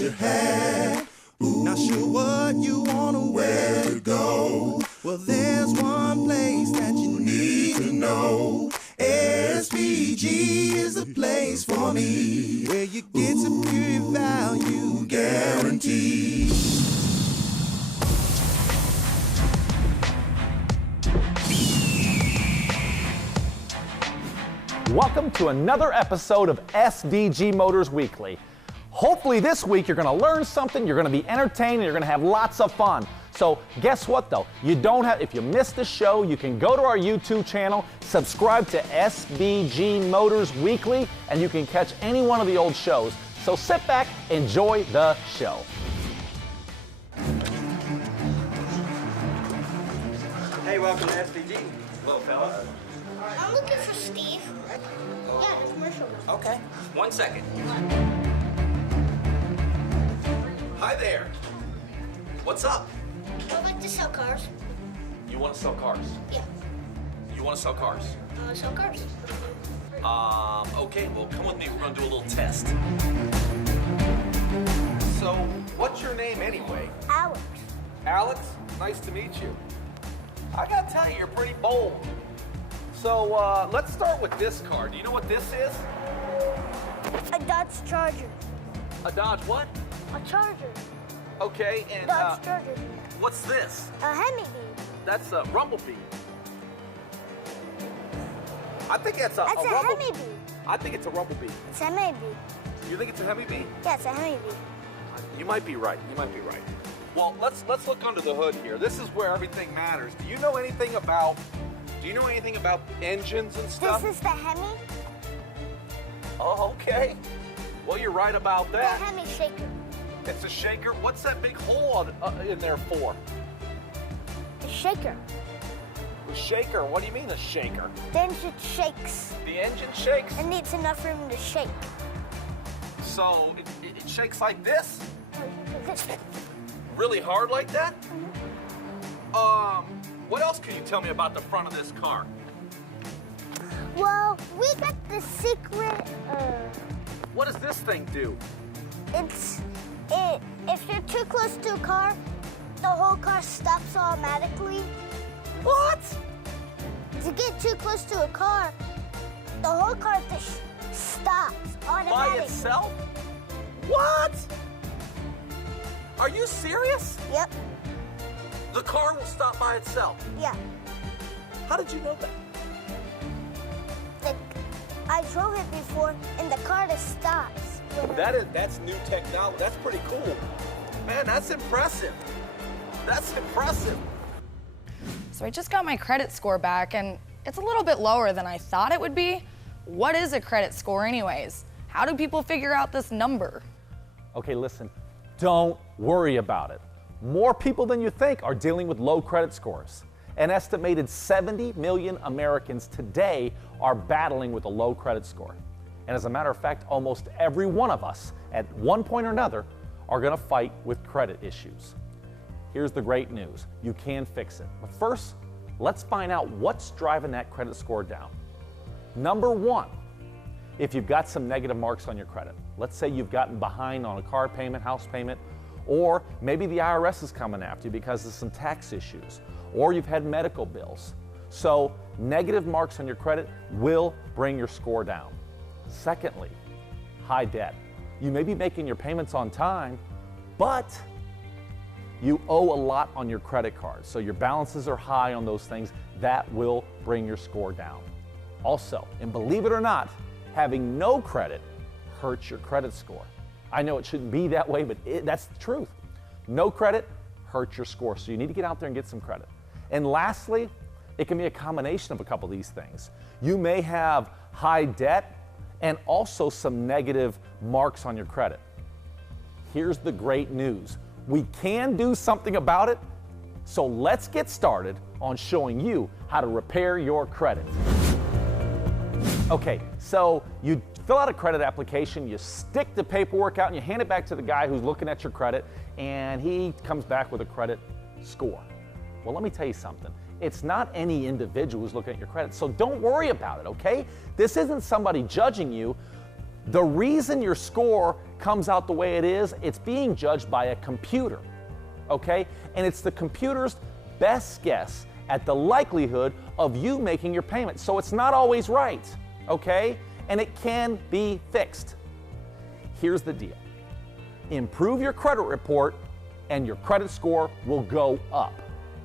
to have. Ooh, not sure what you wanna where to go. Well, there's one place that you need to know. SVG is a place for me, where you get superior value guaranteed. Welcome to another episode of SVG Motors Weekly. Hopefully this week you're going to learn something, you're going to be entertained, and you're going to have lots of fun. So guess what though? If you missed the show, you can go to our YouTube channel, subscribe to SVG Motors Weekly, and you can catch any one of the old shows. So sit back, enjoy the show. Hey, welcome to SVG. Hello, fella. I'm looking for Steve. Yeah, the commercial. Okay, 1 second. Hi there. What's up? I'd like to sell cars. You want to sell cars? Yeah, You want to sell cars? I want to sell cars. Okay, well, come with me. We're going to do a little test. So, what's your name anyway? Alex. Alex? Nice to meet you. I got to tell you, you're pretty bold. So, let's start with this car. Do you know what this is? A Dodge Charger. A Dodge what? A Charger. Okay, and Dodge Charger. what's this? A Hemi-Bee. That's a Rumblebee. I think that's a That's a Rumble- Hemi-Bee. I think it's a Rumblebee. It's a Hemi-Bee. You think it's a Hemi-Bee? Yeah, it's a Hemi-Bee. You might be right. You might be right. Well, let's look under the hood here. This is where everything matters. Do you know anything about engines and stuff? This is the Hemi. Oh, okay. Well, you're right about The that. Hemi shaker. It's a shaker. What's that big hole in there for? A shaker. A shaker? What do you mean a shaker? The engine shakes. The engine shakes? It needs enough room to shake. So it shakes like this? This. Really hard like that? What else can you tell me about the front of this car? Well, we got the secret. What does this thing do? If you're too close to a car, the whole car stops automatically. What? To get too close to a car, the whole car just stops automatically. By itself? What? Are you serious? Yep. The car will stop by itself. Yeah. How did you know that? I drove it before, and the car just stops. That's new technology. That's pretty cool. Man, that's impressive. That's impressive. So I just got my credit score back, and it's a little bit lower than I thought it would be. What is a credit score anyways? How do people figure out this number? Okay, listen, don't worry about it. More people than you think are dealing with low credit scores. An estimated 70 million Americans today are battling with a low credit score. And as a matter of fact, almost every one of us at one point or another are going to fight with credit issues. Here's the great news. You can fix it. But first, let's find out what's driving that credit score down. Number one, if you've got some negative marks on your credit. Let's say you've gotten behind on a car payment, house payment, or maybe the IRS is coming after you because of some tax issues, or you've had medical bills. So negative marks on your credit will bring your score down. Secondly, high debt. You may be making your payments on time, but you owe a lot on your credit card. So your balances are high on those things. That will bring your score down. Also, and believe it or not, having no credit hurts your credit score. I know it shouldn't be that way, but that's the truth. No credit hurts your score, so you need to get out there and get some credit. And lastly, it can be a combination of a couple of these things. You may have high debt and also some negative marks on your credit. Here's the great news. We can do something about it, so let's get started on showing you how to repair your credit. Okay, so you fill out a credit application, you stick the paperwork out, and you hand it back to the guy who's looking at your credit, and he comes back with a credit score. Well, let me tell you something. It's not any individual who's looking at your credit, so don't worry about it, okay? This isn't somebody judging you. The reason your score comes out the way it is, it's being judged by a computer, okay? And it's the computer's best guess at the likelihood of you making your payment. So it's not always right, okay? And it can be fixed. Here's the deal. Improve your credit report and your credit score will go up.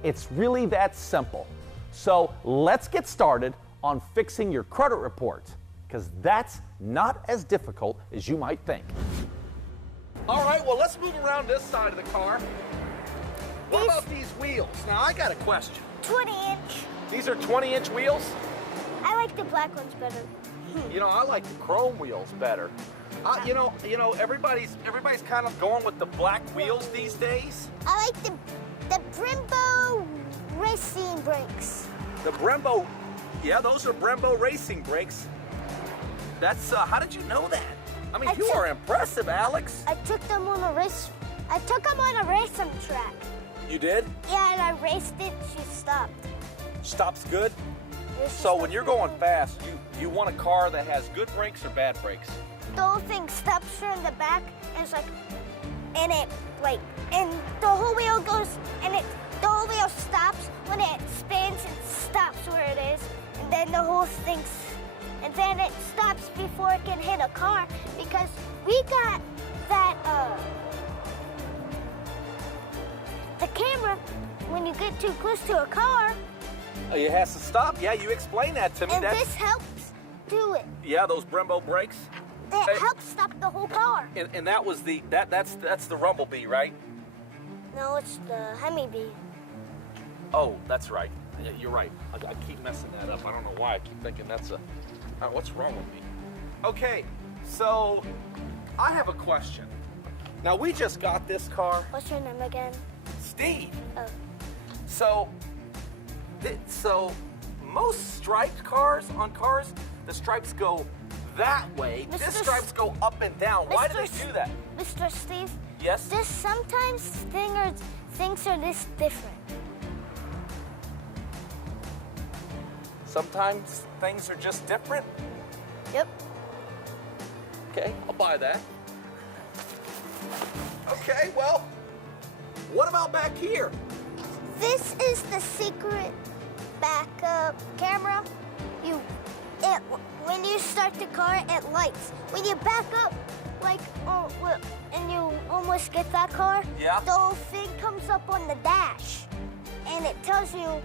It's really that simple. So let's get started on fixing your credit report, because that's not as difficult as you might think. All right, well, let's move around this side of the car. What about these wheels? Now, I got a question. 20-inch. These are 20-inch wheels? I like the black ones better. You know, I like the chrome wheels better. You know, everybody's kind of going with the black wheels these days. I like the Brembo racing brakes. The Brembo, yeah, those are Brembo racing brakes. That's, how did you know that? I mean, you are impressive, Alex. I took them on a race. I took them on a racing track. You did? Yeah, and I raced it. She stopped. Stops good? Yeah, So when you're going fast, you want a car that has good brakes or bad brakes? the whole thing stops her in the back, and it's like, and it like, and the whole wheel goes, and the whole wheel stops when it spins and stops where it is, and then the whole thing, and then it stops before it can hit a car, because we got that the camera when you get too close to a car. It has to stop. Yeah, you explained that to me. And this helps do it. Yeah, those Brembo brakes. It helps stop the whole car. And that was that's the Rumblebee, right? No, it's the Honeybee. Oh, that's right. Yeah, you're right. I keep messing that up. I don't know why. I keep thinking that's a. What's wrong with me? Okay, so I have a question. Now we just got this car. What's your name again? Steve. Oh. So most striped cars, the stripes go that way. Mr. This stripes go up and down. Why do they do that? Mr. Steve? Yes? Just sometimes things are this different. Sometimes things are just different. Yep. Okay, I'll buy that. Okay, well, what about back here? This is the secret backup camera. When you start the car, it lights. When you back up, and you almost get that car, yeah, the whole thing comes up on the dash, and it tells you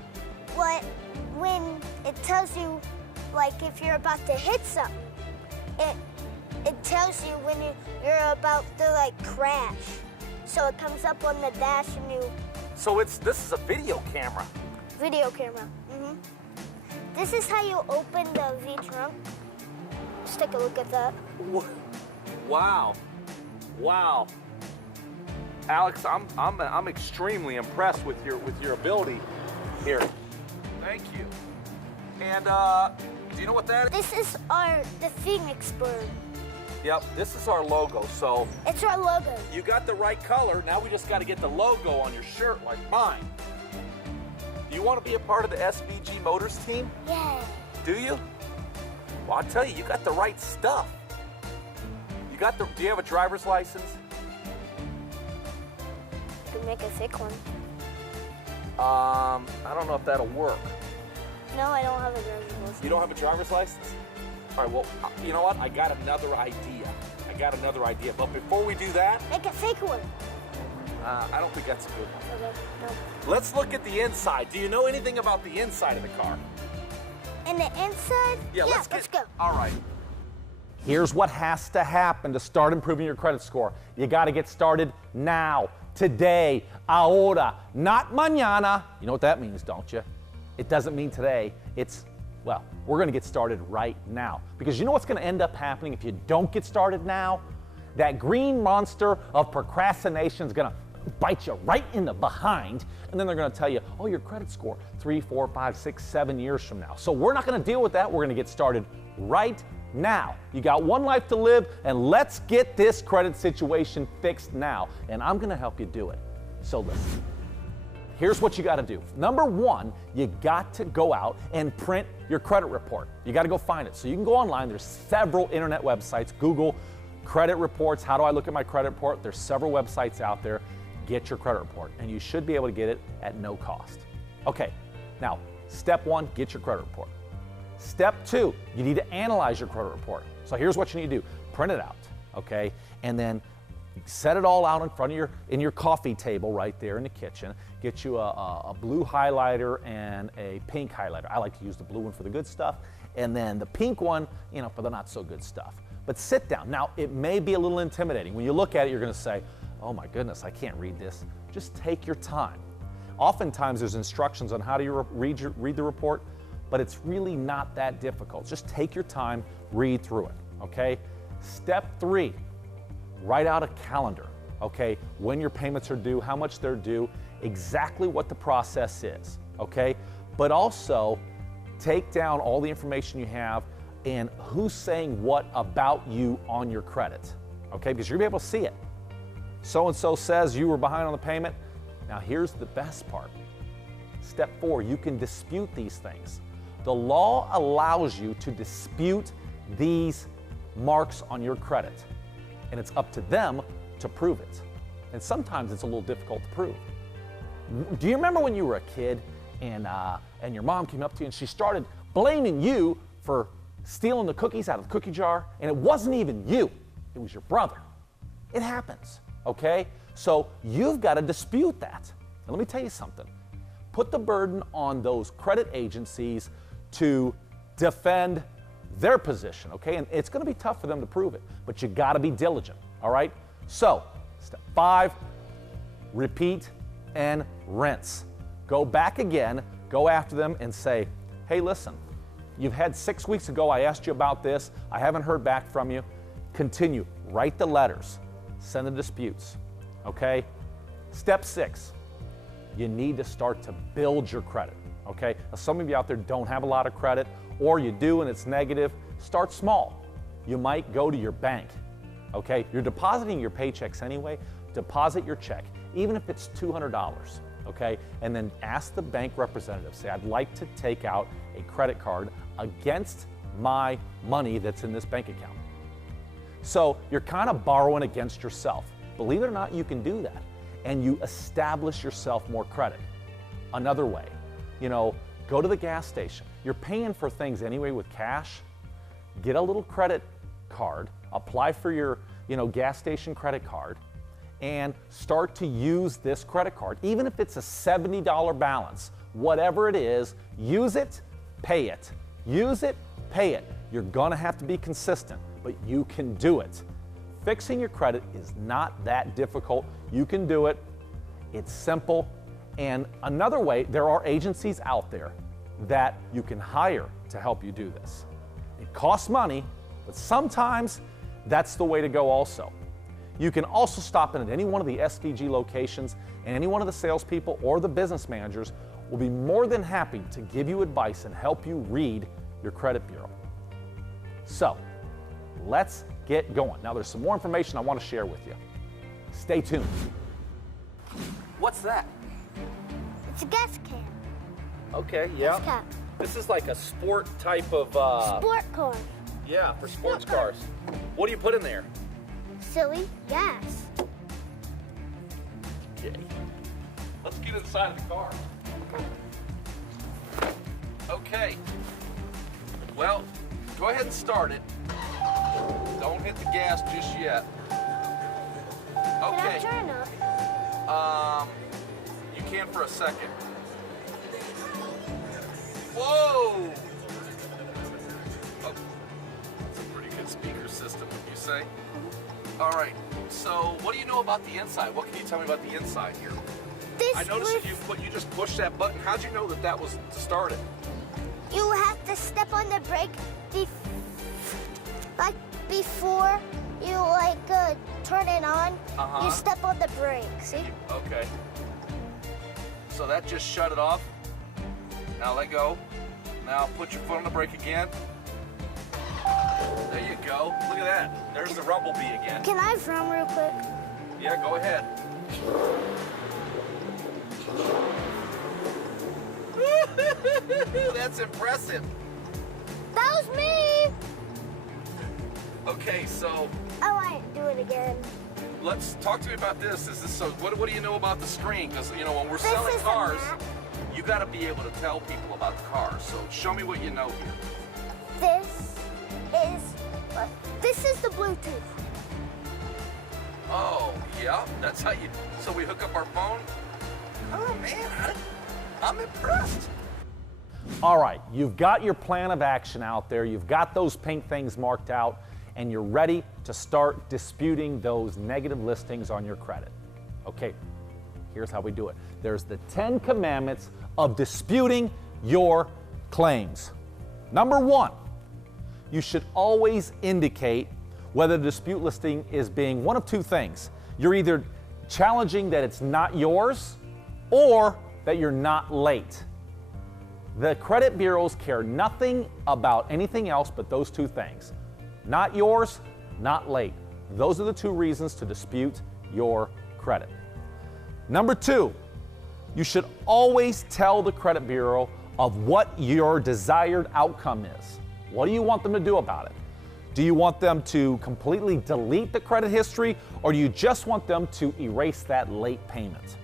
if you're about to hit something. It tells you when you're about to crash. So it comes up on the dash and you. So this is a video camera. Video camera. Mm-hmm. This is how you open the V trunk. Let's take a look at that. Wow. Alex, I'm extremely impressed with your ability here. Thank you. And do you know what that is? This is the Phoenix bird. Yep, this is our logo. So it's our logo. You got the right color. Now we just got to get the logo on your shirt like mine. You want to be a part of the SVG Motors team? Yeah. Do you? Well, I'll tell you, you got the right stuff. Do you have a driver's license? You can make a fake one. I don't know if that'll work. No, I don't have a driver's license. You don't have a driver's license? All right, well, you know what? I got another idea. But before we do that... Make a fake one. I don't think that's a good one. Okay, no. Let's look at the inside. Do you know anything about the inside of the car? And the inside? Yeah, let's go. All right. Here's what has to happen to start improving your credit score. You got to get started now, today, ahora, not mañana. You know what that means, don't you? It doesn't mean today. Well, we're going to get started right now. Because you know what's going to end up happening if you don't get started now? That green monster of procrastination is going to bite you right in the behind, and then they're going to tell you, oh, your credit score 3, 4, 5, 6, 7 years from now. So we're not going to deal with that. We're going to get started right now. You got one life to live, and let's get this credit situation fixed now. And I'm going to help you do it. So listen. Here's what you got to do. Number one, you got to go out and print your credit report. You got to go find it. So you can go online. There's several internet websites, Google, Credit reports, how do I look at my credit report? There's several websites out there. Get your credit report, and you should be able to get it at no cost. Okay, now, step 1, get your credit report. Step 2, you need to analyze your credit report. So here's what you need to do. Print it out, okay? And then set it all out in front of your coffee table right there in the kitchen. Get you a blue highlighter and a pink highlighter. I like to use the blue one for the good stuff, and then the pink one, for the not so good stuff. But sit down. Now, it may be a little intimidating. When you look at it, you're gonna say, oh my goodness, I can't read this. Just take your time. Oftentimes there's instructions on how to read the report, but it's really not that difficult. Just take your time, read through it, okay? Step 3, write out a calendar, okay? When your payments are due, how much they're due, exactly what the process is, okay? But also take down all the information you have and who's saying what about you on your credit, okay? Because you're gonna be able to see it. So-and-so says you were behind on the payment. Now here's the best part. Step 4, you can dispute these things. The law allows you to dispute these marks on your credit, and it's up to them to prove it. And sometimes it's a little difficult to prove. Do you remember when you were a kid and your mom came up to you and she started blaming you for stealing the cookies out of the cookie jar, and it wasn't even you, it was your brother? It happens, okay? So you've got to dispute that. And let me tell you something. Put the burden on those credit agencies to defend their position, okay? And it's going to be tough for them to prove it, but you got to be diligent, all right? So, step 5, repeat and rinse. Go back again, go after them and say, hey, listen, you've had 6 weeks ago, I asked you about this, I haven't heard back from you. Continue, write the letters, send the disputes, okay? Step 6, you need to start to build your credit, okay? Now, some of you out there don't have a lot of credit, or you do and it's negative. Start small. You might go to your bank, okay? You're depositing your paychecks anyway. Deposit your check, even if it's $200, okay? And then ask the bank representative, say, I'd like to take out a credit card against my money that's in this bank account. So you're kind of borrowing against yourself. Believe it or not, you can do that. And you establish yourself more credit. Another way, go to the gas station. You're paying for things anyway with cash. Get a little credit card, apply for your gas station credit card, and start to use this credit card. Even if it's a $70 balance, whatever it is, use it, pay it. Use it, pay it. You're gonna have to be consistent, but you can do it. Fixing your credit is not that difficult. You can do it. It's simple. And another way, there are agencies out there that you can hire to help you do this. It costs money, but sometimes that's the way to go also. You can also stop in at any one of the SVG locations, and any one of the salespeople or the business managers will be more than happy to give you advice and help you read your credit bureau. So, let's get going. Now there's some more information I want to share with you. Stay tuned. What's that? It's a gas can. Okay, yeah. Gas cap. This is like a sport type of... Sport car. Yeah, for sports cars. What do you put in there? Silly gas. Okay. Let's get inside of the car. Okay. Well, go ahead and start it. Don't hit the gas just yet. Okay. Can I turn up? You can for a second. Whoa! Oh, that's a pretty good speaker system, would you say? All right, so what do you know about the inside? What can you tell me about the inside here? I noticed that you just pushed that button. How'd you know that that was to start it? You have to step on the brake before you turn it on. You step on the brake, see? Okay. So that just shut it off. Now let go. Now put your foot on the brake again. There you go. Look at that. There's the rumblebee again. Can I film real quick? Yeah, go ahead. That's impressive. That was me. Okay, so I want to do it again. let's talk to me about this. Is this so? What do you know about the screen? Because you know when we're This selling is the cars, map. you got to be able to tell people about the car. So show me what you know here. This is the Bluetooth. Oh, yeah, that's how you. So we hook up our phone. Oh man, I'm impressed. All right, you've got your plan of action out there. You've got those pink things marked out, and you're ready to start disputing those negative listings on your credit. Okay, here's how we do it. There's the 10 commandments of disputing your claims. Number 1, you should always indicate whether the dispute listing is being one of two things. You're either challenging that it's not yours or that you're not late. The credit bureaus care nothing about anything else but those two things. Not yours, not late. Those are the two reasons to dispute your credit. Number 2, you should always tell the credit bureau of what your desired outcome is. What do you want them to do about it? Do you want them to completely delete the credit history, or do you just want them to erase that late payment?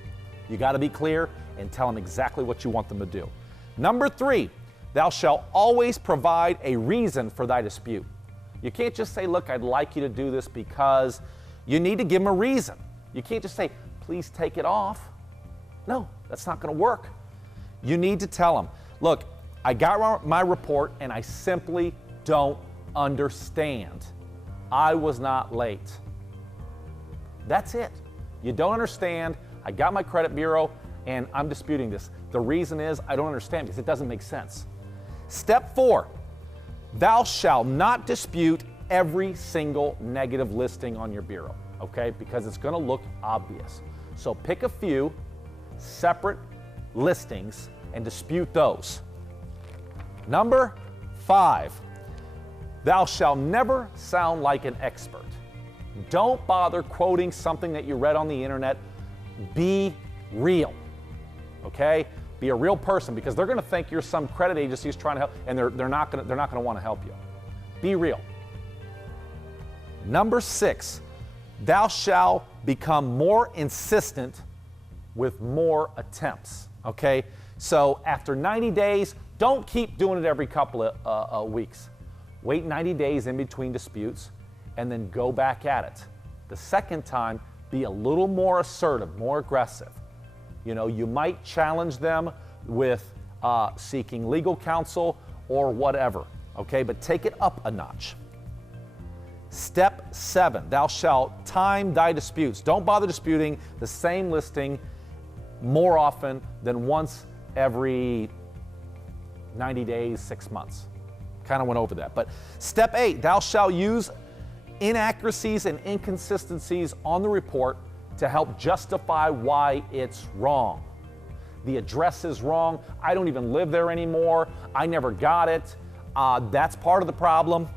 You got to be clear and tell them exactly what you want them to do. Number 3, thou shalt always provide a reason for thy dispute. You can't just say, look, I'd like you to do this because you need to give them a reason. You can't just say, please take it off. No, that's not going to work. You need to tell them, look, I got my report and I simply don't understand. I was not late. That's it. You don't understand. I got my credit bureau and I'm disputing this. The reason is I don't understand because it doesn't make sense. Step 4, thou shalt not dispute every single negative listing on your bureau, okay? Because it's going to look obvious. So pick a few separate listings and dispute those. Number 5, thou shalt never sound like an expert. Don't bother quoting something that you read on the internet. Be real, okay? Be a real person, because they're going to think you're some credit agency who's trying to help, and they're not going to want to help you. Be real. Number 6, thou shalt become more insistent with more attempts, okay? So after 90 days, don't keep doing it every couple of weeks. Wait 90 days in between disputes and then go back at it. The second time, be a little more assertive, more aggressive. You know, you might challenge them with seeking legal counsel or whatever, okay? But take it up a notch. Step 7, thou shalt time thy disputes. Don't bother disputing the same listing more often than once every 90 days, 6 months. Kind of went over that. But step 8, thou shalt use inaccuracies and inconsistencies on the report to help justify why it's wrong. The address is wrong. I don't even live there anymore. I never got it. That's part of the problem.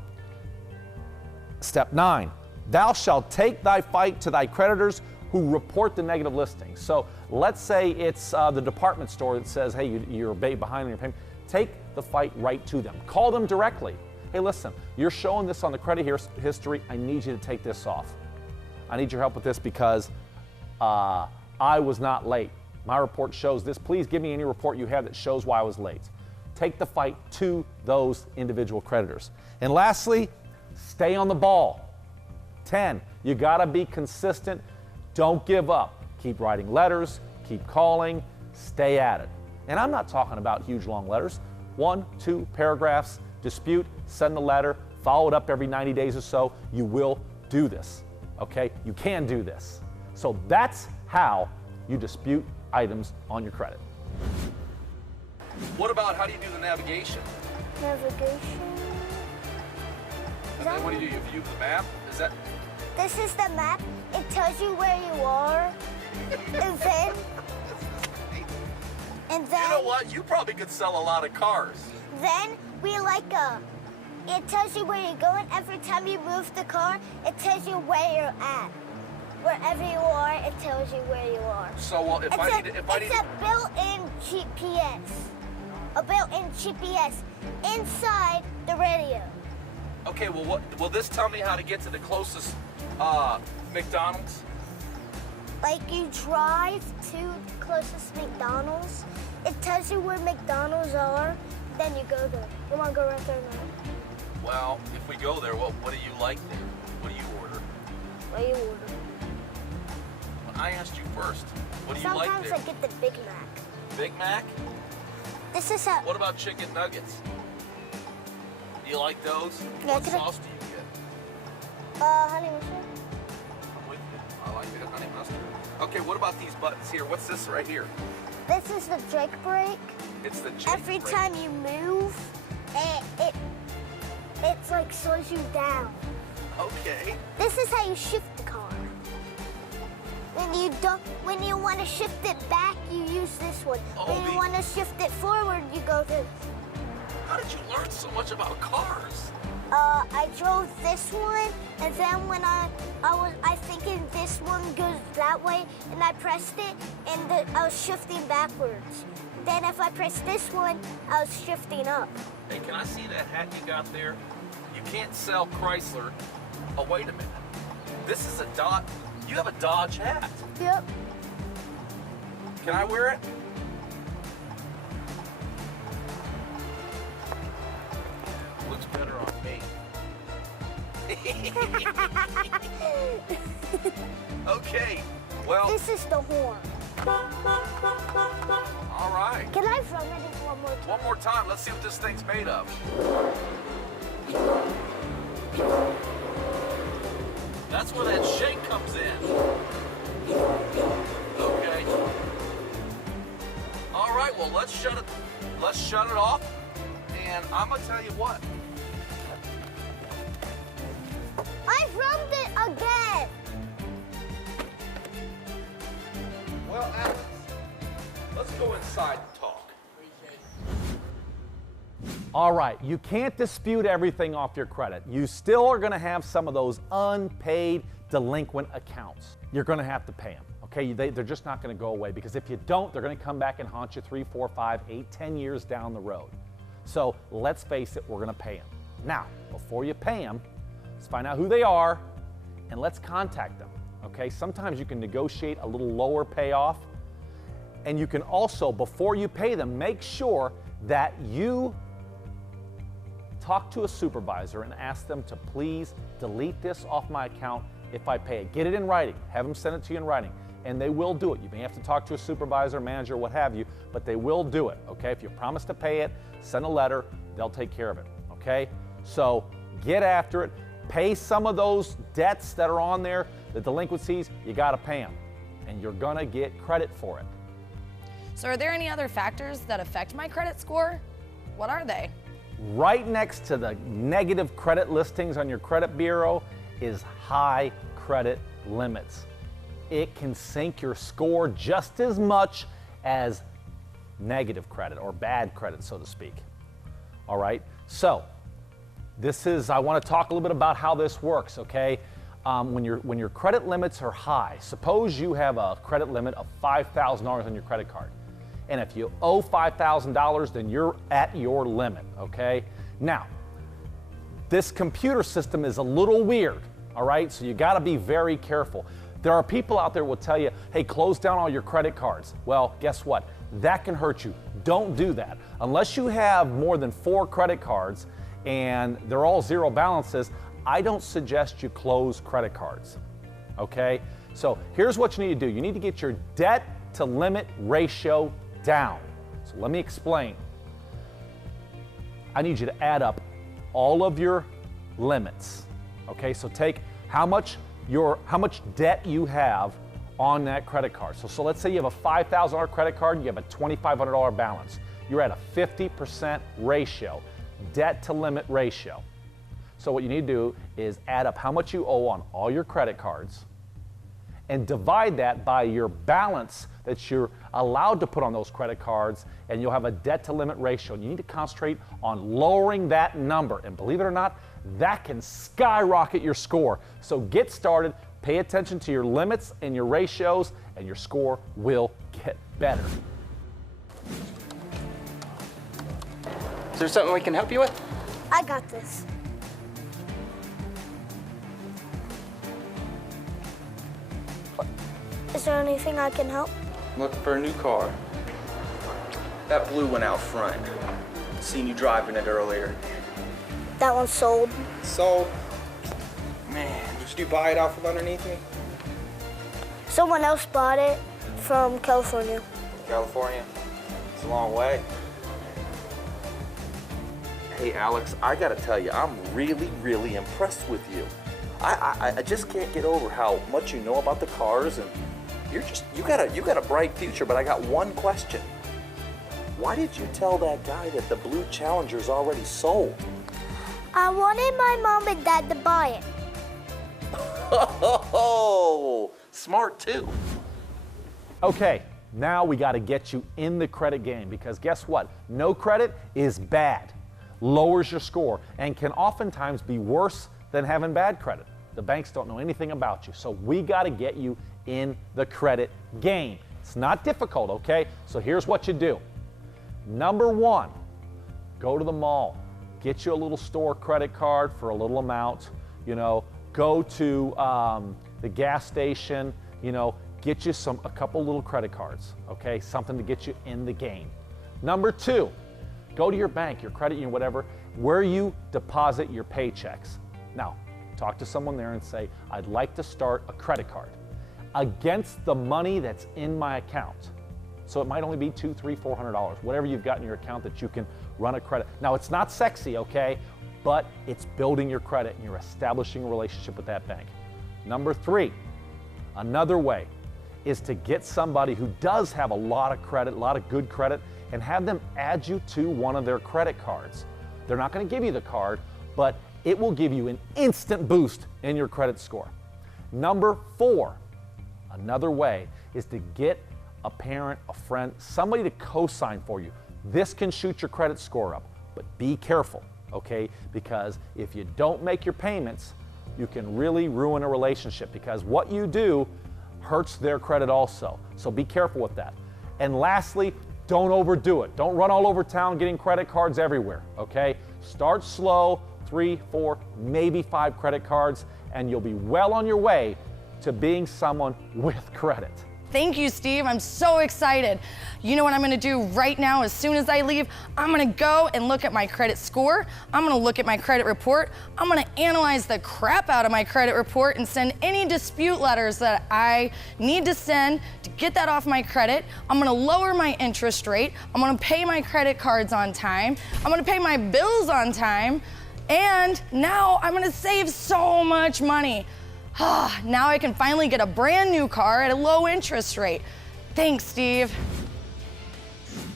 Step 9, thou shalt take thy fight to thy creditors who report the negative listing. So let's say it's the department store that says, hey, you're behind on your payment. Take the fight right to them. Call them directly. Hey, listen, you're showing this on the credit history. I need you to take this off. I need your help with this because I was not late. My report shows this. Please give me any report you have that shows why I was late. Take the fight to those individual creditors. And lastly, stay on the ball. 10, you gotta be consistent. Don't give up. Keep writing letters, keep calling, stay at it. And I'm not talking about huge long letters. 1, 2 paragraphs, dispute, send a letter, follow it up every 90 days or so. You will do this, okay? You can do this. So that's how you dispute items on your credit. What about how do you do the navigation? Navigation. And then what do? You view the map? Is that? This is the map. It tells you where you are. And then You know what? You probably could sell a lot of cars. Then we it tells you where you're going. Every time you move the car, it tells you where you're at. Wherever you are, it tells you where you are. So well, if I need It's a built-in GPS. A built-in GPS inside the radio. Okay, well, will this tell me how to get to the closest McDonald's? Like you drive to the closest McDonald's, it tells you where McDonald's are, then you go there. You want to go right there now? Well, if we go there, what do you like there? What do you order? What do you order? Well, I asked you first. What do you like Sometimes there? I get the Big Mac. Big Mac? This is a... What about chicken nuggets? Do you like those? Yeah, What could I- sauce do you get? honey mustard. I'm with you. I like that honey mustard. Okay, what about these buttons here? What's this right here? This is the Jake brake. It's the Jake Every brake. time you move, it's like slows you down. Okay. This is how you shift the car. When you want to shift it back, you use this one. Oh, when you want to shift it forward, you go to. How did you learn so much about cars? I drove this one, and then when I thinking this one goes that way, and I pressed it, and I was shifting backwards. Then if I press this one, I was shifting up. Hey, can I see that hat you got there? You can't sell Chrysler. Oh, wait a minute. This is a Dodge. You have a Dodge hat. Yep. Can I wear it? Looks better on me. Okay. Well, This is the horn. all right. Can I run it one more time? One more time. Let's see what this thing's made of. That's where that shake comes in. Okay. All right. Well, let's shut it off. And I'm gonna tell you what. I rubbed it again. Well, Alex, let's go inside and talk. All right, you can't dispute everything off your credit. You still are going to have some of those unpaid delinquent accounts. You're going to have to pay them, okay? They're just not going to go away, because if you don't, they're going to come back and haunt you 3, 4, 5, 8, 10 years down the road. So let's face it, we're going to pay them. Now, before you pay them, let's find out who they are and let's contact them, okay? Sometimes you can negotiate a little lower payoff, and you can also, before you pay them, make sure that you talk to a supervisor and ask them to please delete this off my account if I pay it. Get it in writing. Have them send it to you in writing, and they will do it. You may have to talk to a supervisor, manager, what have you, but they will do it, okay? If you promise to pay it, send a letter, they'll take care of it, okay? So get after it. Pay some of those debts that are on there, the delinquencies, you gotta pay them, and you're gonna get credit for it. So are there any other factors that affect my credit score? What are they? Right next to the negative credit listings on your credit bureau is high credit limits. It can sink your score just as much as negative credit or bad credit, so to speak. All right, so I want to talk a little bit about how this works, okay? When your credit limits are high, suppose you have a credit limit of $5,000 on your credit card. And if you owe $5,000, then you're at your limit, okay? Now, this computer system is a little weird, all right? So you gotta be very careful. There are people out there who will tell you, hey, close down all your credit cards. Well, guess what? That can hurt you. Don't do that. Unless you have more than 4 credit cards and they're all zero balances, I don't suggest you close credit cards, okay? So here's what you need to do. You need to get your debt to limit ratio down. So let me explain. I need you to add up all of your limits. Okay, so take how much debt you have on that credit card. So let's say you have a $5,000 credit card and you have a $2,500 balance. You're at a 50% ratio, debt to limit ratio. So what you need to do is add up how much you owe on all your credit cards and divide that by your balance that you're allowed to put on those credit cards, and you'll have a debt to limit ratio. And you need to concentrate on lowering that number. And believe it or not, that can skyrocket your score. So get started, pay attention to your limits and your ratios, and your score will get better. Is there something we can help you with? I got this. Is there anything I can help? Looking for a new car. That blue one out front. Seen you driving it earlier. That one's sold. Sold? Man, did you buy it out from underneath me? Someone else bought it from California. California? It's a long way. Hey, Alex, I gotta tell you, I'm really, really impressed with you. I just can't get over how much you know about the cars, and you got a bright future. But I got one question. Why did you tell that guy that the blue Challenger's already sold? I wanted my mom and dad to buy it. Oh, smart too. Okay, now we got to get you in the credit game, because guess what? No credit is bad. Lowers your score and can oftentimes be worse than having bad credit. The banks don't know anything about you, so we got to get you in the credit game. It's not difficult, okay? So here's what you do. Number one, go to the mall. Get you a little store credit card for a little amount. You know, go to the gas station. You know, get you a couple little credit cards, okay? Something to get you in the game. Number two, go to your bank, your credit union, whatever, where you deposit your paychecks. Now, talk to someone there and say, I'd like to start a credit card against the money that's in my account. So it might only be $200, $300, $400, whatever you've got in your account that you can run a credit. Now, it's not sexy, okay? But it's building your credit and you're establishing a relationship with that bank. Number three, another way is to get somebody who does have a lot of credit, a lot of good credit, and have them add you to one of their credit cards. They're not going to give you the card, but it will give you an instant boost in your credit score. Number four, another way is to get a parent, a friend, somebody to co-sign for you. This can shoot your credit score up, but be careful, okay? Because if you don't make your payments, you can really ruin a relationship, because what you do hurts their credit also. So be careful with that. And lastly, don't overdo it. Don't run all over town getting credit cards everywhere, okay? Start slow, 3, 4, maybe 5 credit cards, and you'll be well on your way to being someone with credit. Thank you, Steve. I'm so excited. You know what I'm gonna do right now as soon as I leave? I'm gonna go and look at my credit score. I'm gonna look at my credit report. I'm gonna analyze the crap out of my credit report and send any dispute letters that I need to send to get that off my credit. I'm gonna lower my interest rate. I'm gonna pay my credit cards on time. I'm gonna pay my bills on time. And now I'm gonna save so much money. Now I can finally get a brand new car at a low interest rate. Thanks, Steve.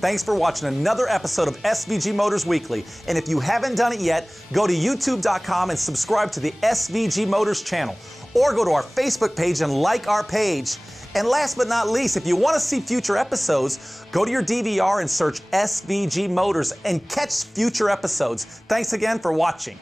Thanks for watching another episode of SVG Motors Weekly. And if you haven't done it yet, go to youtube.com and subscribe to the SVG Motors channel. Or go to our Facebook page and like our page. And last but not least, if you want to see future episodes, go to your DVR and search SVG Motors and catch future episodes. Thanks again for watching.